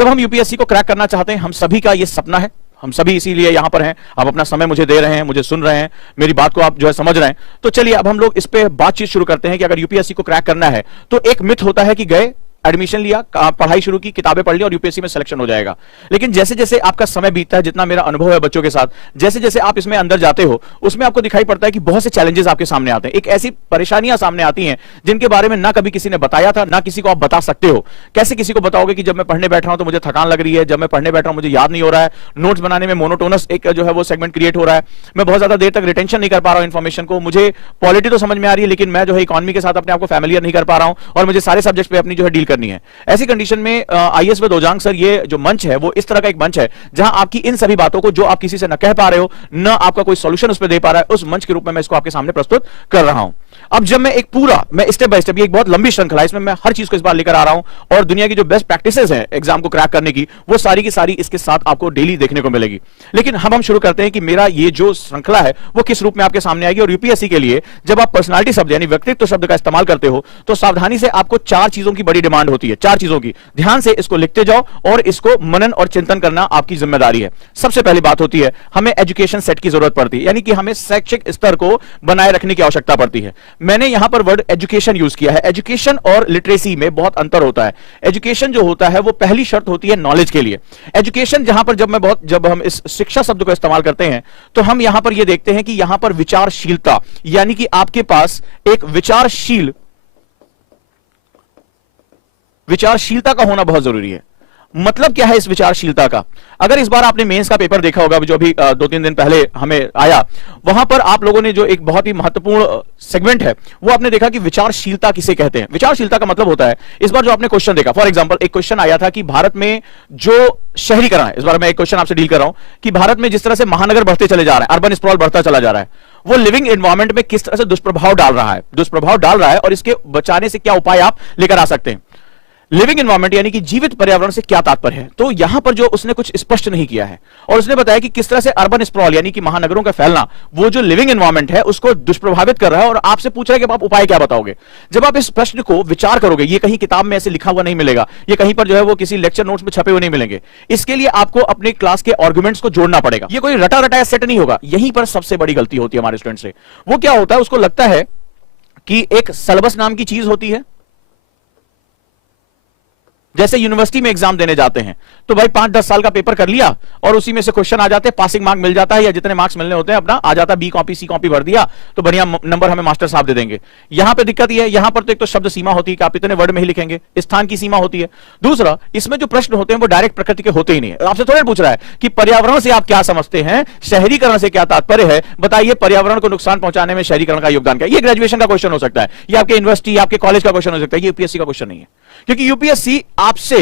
जब हम यूपीएससी को क्रैक करना चाहते हैं, हम सभी का यह सपना है, हम सभी इसीलिए यहां पर हैं, आप अपना समय मुझे दे रहे हैं, मुझे सुन रहे हैं, मेरी बात को आप जो है समझ रहे हैं। तो चलिए अब हम लोग इस पे बातचीत शुरू करते हैं कि अगर यूपीएससी को क्रैक करना है तो एक मिथ होता है कि गए, एडमिशन लिया, पढ़ाई शुरू की, किताबें पढ़ ली और यूपीएससी में सिलेक्शन हो जाएगा। लेकिन जैसे जैसे आपका समय बीतता है, जितना मेरा अनुभव है बच्चों के साथ, जैसे जैसे आप इसमें अंदर जाते हो, उसमें आपको दिखाई पड़ता है कि बहुत से चैलेंजेस आपके सामने आते हैं, एक ऐसी परेशानियां सामने आती हैं जिनके बारे में ना कभी किसी ने बताया था, ना किसी को आप बता सकते हो। कैसे किसी को बताओगे कि जब मैं पढ़ने बैठ रहा हूं तो मुझे थकान लग रही है, जब मैं पढ़ने बैठ रहा हूं मुझे याद नहीं हो रहा है, नोट्स बनाने में मोनोटोनस एक जो है वो सेगमेंट क्रिएट हो रहा है, मैं बहुत ज्यादा देर तक रिटेंशन नहीं कर पा रहा हूं इन्फॉर्मेशन को, मुझे पॉलिटी तो समझ में आ रही है लेकिन मैं जो है इकोनॉमी के साथ अपने आप को फैमिलियर नहीं कर पा रहा हूं और मुझे सारे सब्जेक्ट पे अपनी जो है डील करनी है। ऐसी कंडीशन में आईएएस विद ओजांग सर, ये जो मंच है वो इस तरह का एक मंच है जहां आपकी इन सभी बातों को जो आप किसी से न कह पा रहे हो, न आपका कोई सॉल्यूशन उस पर दे पा रहा है, उस मंच के रूप में मैं इसको आपके सामने प्रस्तुत कर रहा हूं। अब जब मैं स्टेप बाय स्टेप, ये एक बहुत लंबी श्रृंखला है, इसमें मैं हर चीज को इस बार लेकर आ रहा हूं और दुनिया की जो बेस्ट प्रैक्टिसेस है एग्जाम को क्रैक करने की, वो सारी की सारी इसके साथ आपको डेली देखने को मिलेगी। लेकिन हम शुरू करते हैं कि मेरा ये जो श्रृंखला है वो किस रूप में आपके सामने आएगी। और यूपीएससी के लिए जब आप पर्सनालिटी शब्द यानी व्यक्तित्व शब्द का इस्तेमाल करते हो तो सावधानी से, आपको 4 चीजों की बड़ी डिमांड होती है, 4 चीजों की, ध्यान से इसको लिखते जाओ और इसको मनन और चिंतन करना आपकी जिम्मेदारी है। सबसे पहली बात होती है, हमें एजुकेशन सेट की जरूरत पड़ती है, यानी कि हमें शैक्षिक स्तर को बनाए रखने की आवश्यकता पड़ती है। मैंने यहां पर वर्ड एजुकेशन यूज किया है। एजुकेशन और लिटरेसी में बहुत अंतर होता है। एजुकेशन जो होता है वो पहली शर्त होती है नॉलेज के लिए। एजुकेशन जहां पर जब हम इस शिक्षा शब्द को इस्तेमाल करते हैं तो हम यहां पर यह देखते हैं कि यहां पर विचारशीलता, यानी कि आपके पास एक विचारशीलता का होना बहुत जरूरी है। मतलब क्या है इस विचारशीलता का? अगर इस बार आपने मेंस का पेपर देखा होगा जो अभी 2-3 दिन पहले हमें आया, वहां पर आप लोगों ने जो एक बहुत ही महत्वपूर्ण सेगमेंट है वो आपने देखा कि विचारशीलता किसे कहते हैं। विचारशीलता का मतलब होता है, इस बार जो आपने क्वेश्चन देखा, फॉर एग्जांपल एक क्वेश्चन आया था कि भारत में जो शहरीकरण है, इस बार मैं एक क्वेश्चन आपसे डील कर रहा हूं कि भारत में जिस तरह से महानगर बढ़ते चले जा रहे हैं, अर्बन स्प्रॉल बढ़ता चला जा रहा है, वो लिविंग एनवायरमेंट में किस तरह से दुष्प्रभाव डाल रहा है और इसके बचाने से क्या उपाय आप लेकर आ सकते हैं। लिविंग एनवायरमेंट यानी कि जीवित पर्यावरण से क्या तात्पर्य है, तो यहां पर जो उसने कुछ स्पष्ट नहीं किया है और उसने बताया कि किस तरह से अर्बन स्प्रॉल यानी कि महानगरों का फैलना वो जो लिविंग एनवायरमेंट है उसको दुष्प्रभावित कर रहा है और आपसे पूछ रहा है कि आप उपाय क्या बताओगे। जब आप इस प्रश्न को विचार करोगे, ये कहीं किताब में ऐसे लिखा हुआ नहीं मिलेगा, ये कहीं पर जो है वो किसी लेक्चर नोट्स में छपे हुए नहीं मिलेंगे, इसके लिए आपको अपने क्लास के आर्गुमेंट्स को जोड़ना पड़ेगा। ये कोई रटा रटाया सेट नहीं होगा। यहीं पर सबसे बड़ी गलती होती है हमारे स्टूडेंट से। वो क्या होता है, उसको लगता है कि एक सिलेबस नाम की चीज होती है। जैसे यूनिवर्सिटी में एग्जाम देने जाते हैं तो भाई 5-10 साल का पेपर कर लिया और उसी में से क्वेश्चन आ जाते हैं, पासिंग मार्क मिल जाता है या जितने मार्क्स मिलने होते हैं अपना आ जाता है, बी कॉपी सी कॉपी भर दिया तो बढ़िया नंबर हमें मास्टर साहब दे देंगे। यहां पे दिक्कत ये है, यहां पर तो एक तो शब्द सीमा होती है कि आप इतने वर्ड में ही लिखेंगे, स्थान की सीमा होती है। दूसरा, इसमें जो प्रश्न होते हैं वो डायरेक्ट प्रकृति के होते ही नहीं है। आपसे थोड़ा पूछ रहा है कि पर्यावरण से आप क्या समझते हैं, शहरीकरण से क्या तात्पर्य है, बताइए पर्यावरण को नुकसान पहुंचाने में शहरीकरण का योगदान क्या है। ये ग्रेजुएशन का क्वेश्चन हो सकता है, ये आपके यूनिवर्सिटी आपके कॉलेज का क्वेश्चन हो सकता है, ये यूपीएससी का क्वेश्चन नहीं है। क्योंकि यूपीएससी आपसे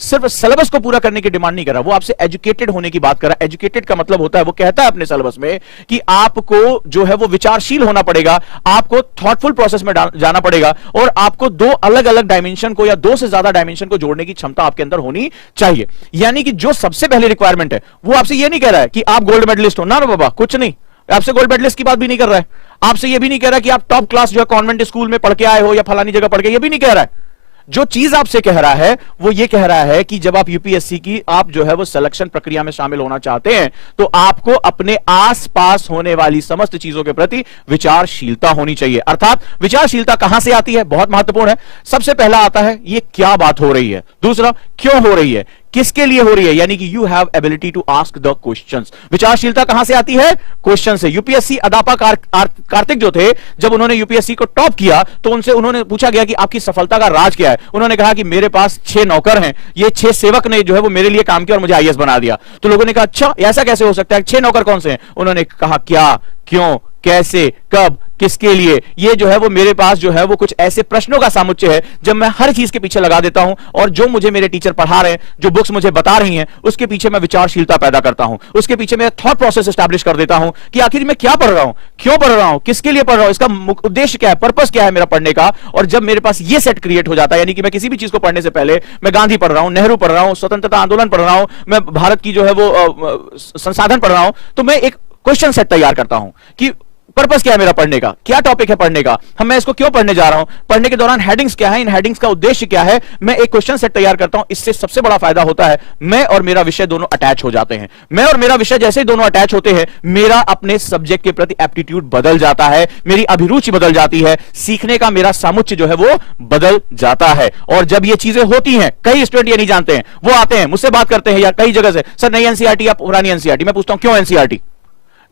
सिर्फ सिलेबस को पूरा करने की डिमांड नहीं कर रहा, वो आपसे एजुकेटेड होने की बात कर रहा है। एजुकेटेड का मतलब होता है, वो कहता है अपने सिलेबस में कि आपको जो है वो विचारशील होना पड़ेगा, आपको थॉटफुल प्रोसेस में जाना पड़ेगा और आपको 2 अलग अलग डायमेंशन को या 2 से ज्यादा डायमेंशन को जोड़ने की क्षमता आपके अंदर होनी चाहिए। यानी कि जो सबसे पहले रिक्वायरमेंट है वो आपसे ये नहीं कह रहा है कि आप गोल्ड मेडलिस्ट हो, ना बाबा, कुछ नहीं, आपसे गोल्ड मेडलिस्ट की बात भी नहीं कर रहा है, आपसे ये भी नहीं कह रहा कि आप टॉप क्लास जो है कॉन्वेंट स्कूल में पढ़ के आए हो या फलानी जगह पढ़ के, ये भी नहीं कह रहा है। जो चीज आपसे कह रहा है वो ये कह रहा है कि जब आप यूपीएससी की आप जो है वो सिलेक्शन प्रक्रिया में शामिल होना चाहते हैं तो आपको अपने आसपास होने वाली समस्त चीजों के प्रति विचारशीलता होनी चाहिए। अर्थात विचारशीलता कहां से आती है, बहुत महत्वपूर्ण है। सबसे पहला आता है ये क्या बात हो रही है, दूसरा क्यों हो रही है, किसके लिए हो रही है, यानी कि you have ability to ask the questions. विचारशीलता कहां से आती है, क्वेश्चन से। यूपीएससी अदापा कार्तिक जो थे, जब उन्होंने यूपीएससी को टॉप किया तो उन्होंने पूछा गया कि आपकी सफलता का राज क्या है। उन्होंने कहा कि मेरे पास 6 नौकर हैं, ये 6 सेवक ने जो है वो मेरे लिए काम किया और मुझे आईएएस बना दिया। तो लोगों ने कहा अच्छा ऐसा कैसे हो सकता है, 6 नौकर कौन से हैं? उन्होंने कहा क्या, क्यों, कैसे, कब, किसके लिए, ये जो है वो मेरे पास जो है वो कुछ ऐसे प्रश्नों का सामुच्चय है जब मैं हर चीज के पीछे लगा देता हूं और जो मुझे मेरे टीचर पढ़ा रहे हैं, जो बुक्स मुझे बता रही हैं, उसके पीछे मैं विचारशीलता पैदा करता हूं, उसके पीछे मैं थॉट प्रोसेस एस्टैब्लिश कर देता हूं कि आखिर मैं क्या पढ़ रहा हूं, क्यों पढ़ रहा हूं, किसके लिए पढ़ रहा हूं, इसका उद्देश्य क्या है, पर्पस क्या है मेरा पढ़ने का। और जब मेरे पास ये सेट क्रिएट हो जाता है, यानी कि मैं किसी भी चीज को पढ़ने से पहले मैं गांधी पढ़ रहा हूं, नेहरू पढ़ रहा हूं, स्वतंत्रता आंदोलन पढ़ रहा हूं, मैं भारत की जो है वो संसाधन पढ़ रहा हूं, तो मैं एक क्वेश्चन सेट तैयार करता हूं कि पर्पस क्या है मेरा पढ़ने का, क्या टॉपिक है पढ़ने का, मैं इसको क्यों पढ़ने जा रहा हूं, पढ़ने के दौरान हेडिंग्स क्या है, इन हेडिंग्स का उद्देश्य क्या है, मैं एक क्वेश्चन सेट तैयार करता हूं। इससे सबसे बड़ा फायदा होता है मैं और मेरा विषय दोनों अटैच हो जाते हैं। मैं और मेरा विषय जैसे ही दोनों अटैच होते हैं, मेरा अपने सब्जेक्ट के प्रति एप्टीट्यूड बदल जाता है, मेरी अभिरुचि बदल जाती है, सीखने का मेरा सामुच्य जो है वो बदल जाता है। और जब ये चीजें होती हैं, कई स्टूडेंट ये नहीं जानते हैं, वो आते हैं मुझसे बात करते हैं यार कई जगह से, सर नई एनसीईआरटी या पुरानी एनसीईआरटी। मैं पूछता हूं क्यों एनसीईआरटी,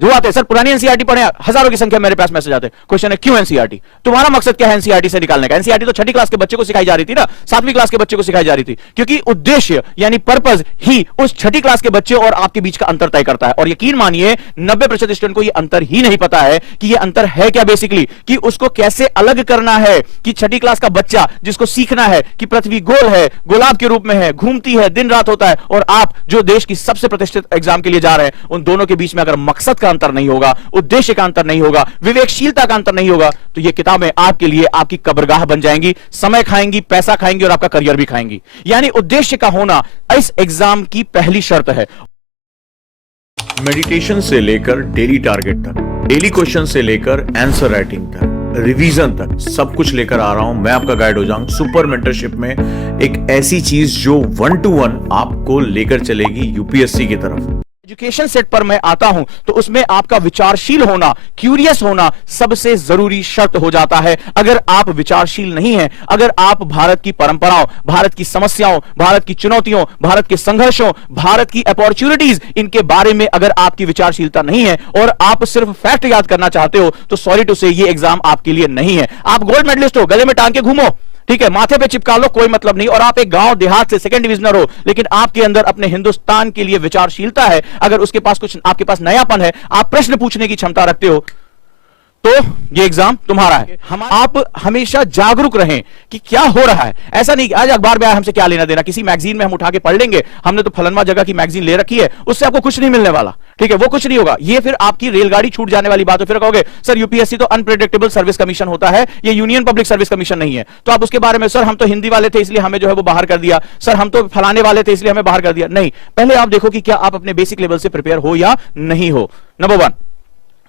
जो आते हैं सर पुरानी एनसीईआरटी पढ़े, हजारों की संख्या मेरे पास मैसेज आते हैं, क्वेश्चन है क्यों एनसीईआरटी, तुम्हारा मकसद क्या है एनसीईआरटी से निकालने का। एनसीईआरटी तो छठी क्लास के बच्चे को सिखाई जा रही थी ना, 7वीं क्लास के बच्चे को सिखाई जा रही थी, क्योंकि उद्देश्य यानी पर्पस ही उस छठी क्लास के बच्चे और आपके बीच का अंतर तय करता है। और यकीन मानिए 90% स्टूडेंट को यह अंतर ही नहीं पता है कि यह अंतर है क्या, बेसिकली कि उसको कैसे अलग करना है, कि छठी क्लास का बच्चा जिसको सीखना है कि पृथ्वी गोल है, गुलाब के रूप में है, घूमती है, दिन रात होता है, और आप जो देश की सबसे प्रतिष्ठित एग्जाम के लिए जा रहे हैं, उन दोनों के बीच में अगर मकसद का अंतर नहीं होगा, उद्देश्य का अंतर नहीं होगा, विवेकशीलता का अंतर नहीं होगा, तो ये किताबें आपके लिए आपकी कब्रगाह बन जाएंगी, समय खाएंगी, पैसा खाएंगी और आपका करियर भी खाएंगी। यानी उद्देश्य का होना इस एग्जाम की पहली शर्त है। मेडिटेशन से लेकर डेली टारगेट तक, डेली क्वेश्चन से लेकर आंसर राइटिंग तक, रिवीजन तक, सब कुछ लेकर आ रहा हूं मैं, आपका गाइड हो जाऊं सुपर मेंटरशिप में। एक ऐसी चीज जो 1 to 1 आपको लेकर चलेगी यूपीएससी की तरफ। एजुकेशन सेट पर मैं आता हूं तो उसमें आपका विचारशील होना, क्यूरियस होना सबसे जरूरी शर्त हो जाता है। अगर आप विचारशील नहीं हैं, अगर आप भारत की परंपराओं, भारत की समस्याओं, भारत की चुनौतियों, भारत के संघर्षों, भारत की अपॉर्चुनिटीज, इनके बारे में अगर आपकी विचारशीलता नहीं है और आप सिर्फ फैक्ट याद करना चाहते हो, तो सॉरी टू से ये एग्जाम आपके लिए नहीं है। आप गोल्ड मेडलिस्ट हो, गले में टांग के घूमो, ठीक है, माथे पे चिपका लो, कोई मतलब नहीं। और आप एक गांव देहात से सेकंड डिविजनर हो, लेकिन आपके अंदर अपने हिंदुस्तान के लिए विचारशीलता है, अगर उसके पास कुछ, आपके पास नयापन है, आप प्रश्न पूछने की क्षमता रखते हो, तो ये एग्जाम तुम्हारा है। आप हमेशा जागरूक रहें कि क्या हो रहा है। ऐसा नहीं कि आज अखबार में आया, हमसे क्या लेना देना, किसी मैगजीन में हम उठा के पढ़ लेंगे, हमने तो फलनवा जगह की मैगजीन ले रखी है, उससे आपको कुछ नहीं मिलने वाला, ठीक है, वो कुछ नहीं होगा। ये फिर आपकी रेलगाड़ी छूट जाने वाली बात हो। फिर कहोगे सर यूपीएससी तो अनप्रेडिक्टेबल सर्विस कमीशन होता है, ये यूनियन पब्लिक सर्विस कमीशन नहीं है, तो आप उसके बारे में, सर हम तो हिंदी वाले थे इसलिए हमें जो है वो बाहर कर दिया, सर हम तो फलाने वाले थे इसलिए हमें बाहर कर दिया। नहीं, पहले आप देखो कि क्या आप अपने बेसिक लेवल से प्रिपेयर हो या नहीं हो, नंबर 1।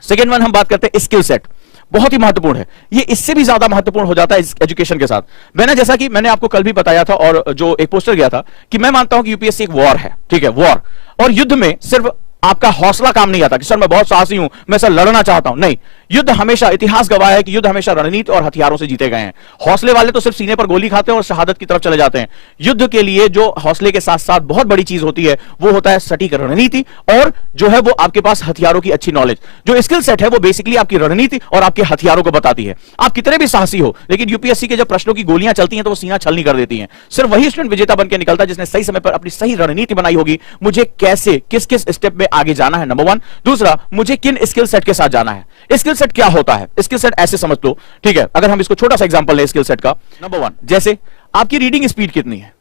सेकेंड वन, हम बात करते हैं स्किल सेट, बहुत ही महत्वपूर्ण है। ये इससे भी ज्यादा महत्वपूर्ण हो जाता है इस एजुकेशन के साथ। मैंने, जैसा कि मैंने आपको कल भी बताया था और जो एक पोस्टर गया था, कि मैं मानता हूं कि यूपीएससी एक वॉर है, ठीक है, वॉर। और युद्ध में सिर्फ आपका हौसला काम नहीं आता कि सर मैं बहुत साहसी हूं, मैं सर लड़ना चाहता हूं, नहीं। युद्ध हमेशा, इतिहास गवाह है कि युद्ध हमेशा रणनीति और हथियारों से जीते गए हैं। हौसले वाले तो सिर्फ सीने पर गोली खाते हैं और शहादत की तरफ चले जाते हैं। युद्ध के लिए जो हौसले के साथ साथ बहुत बड़ी चीज होती है, वो होता है सटीक रणनीति, और जो है वो आपके पास हथियारों की अच्छी नॉलेज। जो स्किल सेट है वो बेसिकली आपकी रणनीति और आपके हथियारों को बताती है। आप कितने भी साहसी हो, लेकिन यूपीएससी के जब प्रश्नों की गोलियां चलती हैं तो वो सीना छलनी कर देती हैं। सिर्फ वही स्टूडेंट विजेता बनकर निकलता है जिसने सही समय पर अपनी सही रणनीति बनाई होगी, मुझे कैसे, किस किस स्टेप में आगे जाना है, नंबर 1। दूसरा, मुझे किन स्किल सेट के साथ जाना है। स्किल सेट क्या होता है, स्किल सेट ऐसे समझ लो, ठीक है, अगर हम इसको छोटा सा एग्जांपल लें स्किल सेट का, नंबर 1, जैसे आपकी रीडिंग स्पीड कितनी है,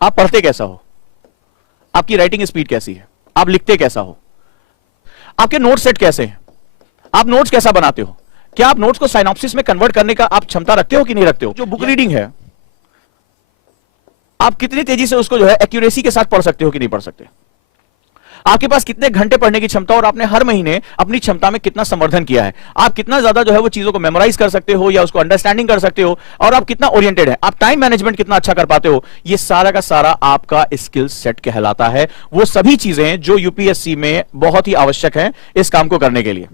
आप पढ़ते कैसा हो, आपकी राइटिंग स्पीड कैसी है, आप लिखते कैसा हो, आपके नोट सेट कैसे हैं, आप नोट्स कैसा बनाते हो, क्या आप नोट्स को साइनॉप्सिस में कन्वर्ट करने का आप क्षमता रखते हो कि नहीं रखते हो। जो बुक रीडिंग है, आप कितनी तेजी से उसको जो है एक्यूरेसी के साथ पढ़ सकते हो कि नहीं पढ़ सकते, आपके पास कितने घंटे पढ़ने की क्षमता और आपने हर महीने अपनी क्षमता में कितना संवर्धन किया है, आप कितना ज्यादा जो है वो चीजों को मेमोराइज कर सकते हो या उसको अंडरस्टैंडिंग कर सकते हो, और आप कितना ओरिएंटेड है, आप टाइम मैनेजमेंट कितना अच्छा कर पाते हो। ये सारा का सारा आपका स्किल सेट कहलाता है। वो सभी चीजें जो यूपीएससी में बहुत ही आवश्यक है इस काम को करने के लिए।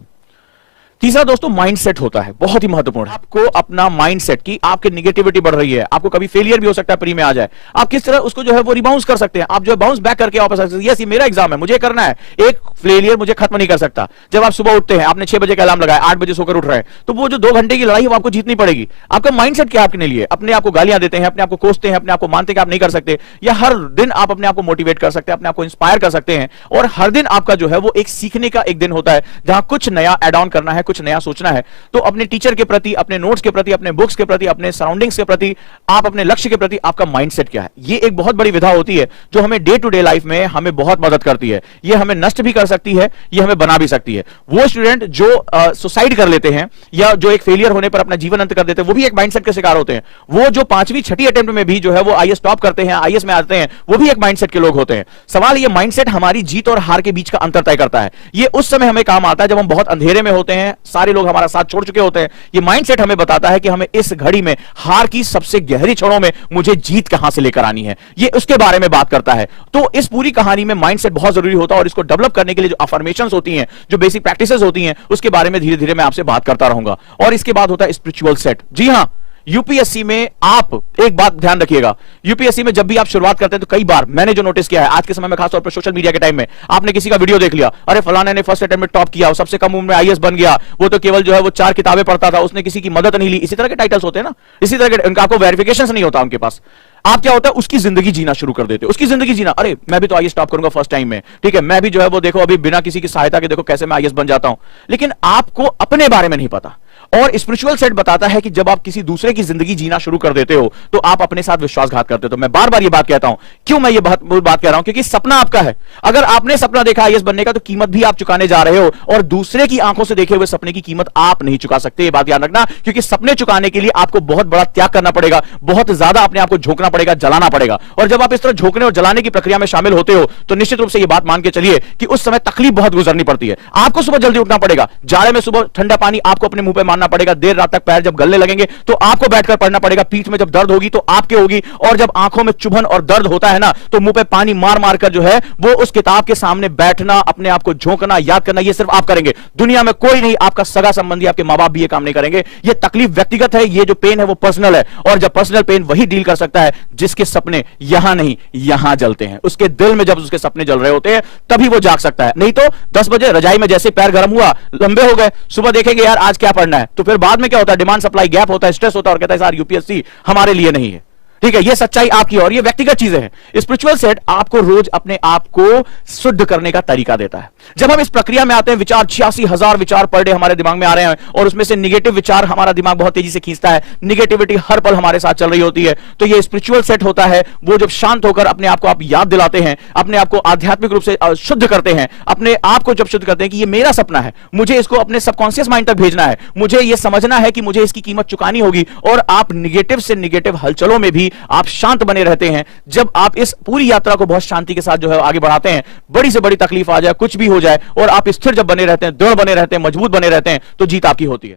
तीसरा दोस्तों, माइंडसेट होता है, बहुत ही महत्वपूर्ण है। आपको अपना माइंडसेट की, आपकी निगेटिविटी बढ़ रही है, आपको कभी फेलियर भी हो सकता है, प्री में आ जाए, आप किस तरह उसको जो है वो रिबाउंस कर सकते हैं, आप जो है बाउंस बैक करके वापस आ सकते हैं। यस, ये मेरा एग्जाम है, मुझे करना है, एक फेलियर मुझे खत्म नहीं कर सकता। जब आप सुबह उठते हैं, आपने 6 बजे का अलार्म लगाया, 8 बजे सोकर उठ रहे हैं, तो वो जो 2 घंटे की लड़ाई है वो आपको जीतनी पड़ेगी। आपका माइंडसेट क्या है अपने लिए, अपने आपको गालियां देते हैं, अपने आपको कोसते हैं, अपने आपको मानते हैं कि आप नहीं कर सकते, या हर दिन आप अपने आपको मोटिवेट कर सकते हैं, अपने आपको इंस्पायर कर सकते हैं, और हर दिन आपका जो है वो एक सीखने का एक दिन होता है जहां कुछ नया एड ऑन करना है, कुछ नया सोचना है। तो अपने टीचर के प्रति, अपने नोट्स के प्रति, अपने बुक्स के प्रति, अपने सराउंडिंग्स के प्रति, आप अपने लक्ष्य के प्रति आपका माइंडसेट क्या है, ये एक बहुत बड़ी विधा होती है जो हमें डे टू डे लाइफ में हमें बहुत मदद करती है। ये हमें नष्ट भी कर सकती है, ये हमें बना भी सकती है। वो स्टूडेंट जो सुसाइड कर लेते हैं या जो एक फेलियर होने पर अपना जीवन अंत कर देते हैं, वो भी एक माइंडसेट के शिकार होते हैं। वो जो 5वीं 6ठी अटेम्प्ट में भी जो है वो आईएएस टॉप करते हैं, आईएएस में आते हैं, वो भी एक माइंडसेट के लोग होते हैं। सवाल ये माइंडसेट हमारी जीत और हार के बीच का अंतर तय करता है। ये उस समय हमें काम आता है जब हम बहुत अंधेरे में होते हैं, सारे लोग हमारा साथ छोड़ चुके होते हैं। ये माइंडसेट हमें बताता है कि हमें इस घड़ी में हार की सबसे गहरी क्षणों में मुझे जीत कहां से लेकर आनी है, ये उसके बारे में बात करता है। तो इस पूरी कहानी में माइंडसेट बहुत जरूरी होता है और इसको डेवलप करने के लिए जो अफर्मेशंस होती हैं, जो बेसिक प्रैक्टिसेस होती हैं, उसके बारे में धीरे धीरे मैं आपसे बात करता रहूंगा। और इसके बाद होता है स्पिरिचुअल सेट। जी हां, यूपीएससी में आप एक बात ध्यान रखिएगा, यूपीएससी में जब भी आप शुरुआत करते हैं तो कई बार मैंने जो नोटिस किया है आज के समय में, खासतौर पर सोशल मीडिया के टाइम में, आपने किसी का वीडियो देख लिया, अरे फलाने ने फर्स्ट अटेम्प्ट में टॉप किया, सबसे कम उम्र में आईएएस बन गया, वो तो केवल जो है वो 4 किताबें पढ़ता था, उसने किसी की मदद नहीं ली, इसी तरह के टाइटल्स होते हैं ना, इसी तरह के, उनका आपको वेरिफिकेशन नहीं होता उनके पास। आप क्या होता है, उसकी जिंदगी जीना शुरू कर देते हो, उसकी जिंदगी जीना, अरे मैं भी तो आईएएस टॉप करूंगा फर्स्ट टाइम में, ठीक है, मैं भी जो है वो देखो अभी बिना किसी की सहायता के देखो कैसे मैं आईएएस बन जाता हूं। लेकिन आपको अपने बारे में नहीं पता। और स्पिरिचुअल सेट बताता है कि जब आप किसी दूसरे की जिंदगी जीना शुरू कर देते हो तो आप अपने साथ विश्वासघात करते हो। तो मैं बार बार ये बात कहता हूं, क्यों मैं ये बात कह रहा हूं, क्योंकि सपना आपका है। अगर आपने सपना देखा आईएएस बनने का तो कीमत भी आप चुकाने जा रहे हो, और दूसरे की आंखों से देखे हुए सपने की कीमत आप नहीं चुका सकते, ये बात याद रखना। क्योंकि सपने चुकाने के लिए आपको बहुत बड़ा त्याग करना पड़ेगा, बहुत ज्यादा अपने आप को झोंकना पड़ेगा, जलाना पड़ेगा। और जब आप इस तरह झोंकने और जलाने की प्रक्रिया में शामिल होते हो तो निश्चित रूप से ये बात मान के चलिए कि उस समय तकलीफ बहुत गुजरनी पड़ती है। आपको सुबह जल्दी उठना पड़ेगा, जाड़े में सुबह ठंडा पानी आपको अपने मुंह पे मारना पड़ेगा, देर रात तक पैर जब गलने लगेंगे तो आपको बैठकर पढ़ना पड़ेगा, पीठ में जब दर्द होगी तो आपके होगी, और जब आंखों में चुभन और दर्द होता है ना तो मुंह पे पानी मार मार कर जो है वो उस किताब के सामने बैठना, अपने आप को झोंकना, याद करना, ये सिर्फ आप करेंगे, दुनिया में कोई नहीं, आपका सगा संबंधी, आपके मां बाप भी ये काम नहीं करेंगे। ये तकलीफ व्यक्तिगत है, ये जो पेन है वो पर्सनल है, और जब पर्सनल पेन वही डील कर सकता है जिसके सपने यहां नहीं यहां जलते हैं। उसके दिल में जब उसके सपने जल रहे होते हैं तभी वो जाग सकता है, नहीं तो 10 बजे रजाई में जैसे पैर गर्म हुआ, लंबे हो गए, सुबह देखेंगे यार आज क्या पढ़ना है, तो फिर बाद में क्या होता है, डिमांड सप्लाई गैप होता है, स्ट्रेस होता है और कहता है यार यूपीएससी हमारे लिए नहीं है। ठीक है, ये सच्चाई आपकी और ये व्यक्तिगत चीजें हैं। स्पिरिचुअल सेट आपको रोज अपने आप को शुद्ध करने का तरीका देता है। जब हम इस प्रक्रिया में आते हैं, विचार 86,000 विचार पर डे हमारे दिमाग में आ रहे हैं और उसमें से निगेटिव विचार हमारा दिमाग बहुत तेजी से खींचता है, निगेटिविटी हर पल हमारे साथ चल रही होती है। तो ये स्पिरिचुअल सेट होता है, वो जब शांत होकर अपने आप को आप याद दिलाते हैं, अपने आप को आध्यात्मिक रूप से शुद्ध करते हैं, अपने आप को जब शुद्ध करते हैं कि ये मेरा सपना है, मुझे इसको अपने सबकॉन्शियस माइंड तक भेजना है, मुझे ये समझना है कि मुझे इसकी कीमत चुकानी होगी, और आप निगेटिव से निगेटिव हलचलों में भी आप शांत बने रहते हैं। जब आप इस पूरी यात्रा को बहुत शांति के साथ जो है आगे बढ़ाते हैं, बड़ी से बड़ी तकलीफ आ जाए, कुछ भी हो जाए, और आप स्थिर जब बने रहते हैं, दृढ़ बने रहते हैं, मजबूत बने रहते हैं, तो जीत आपकी होती है।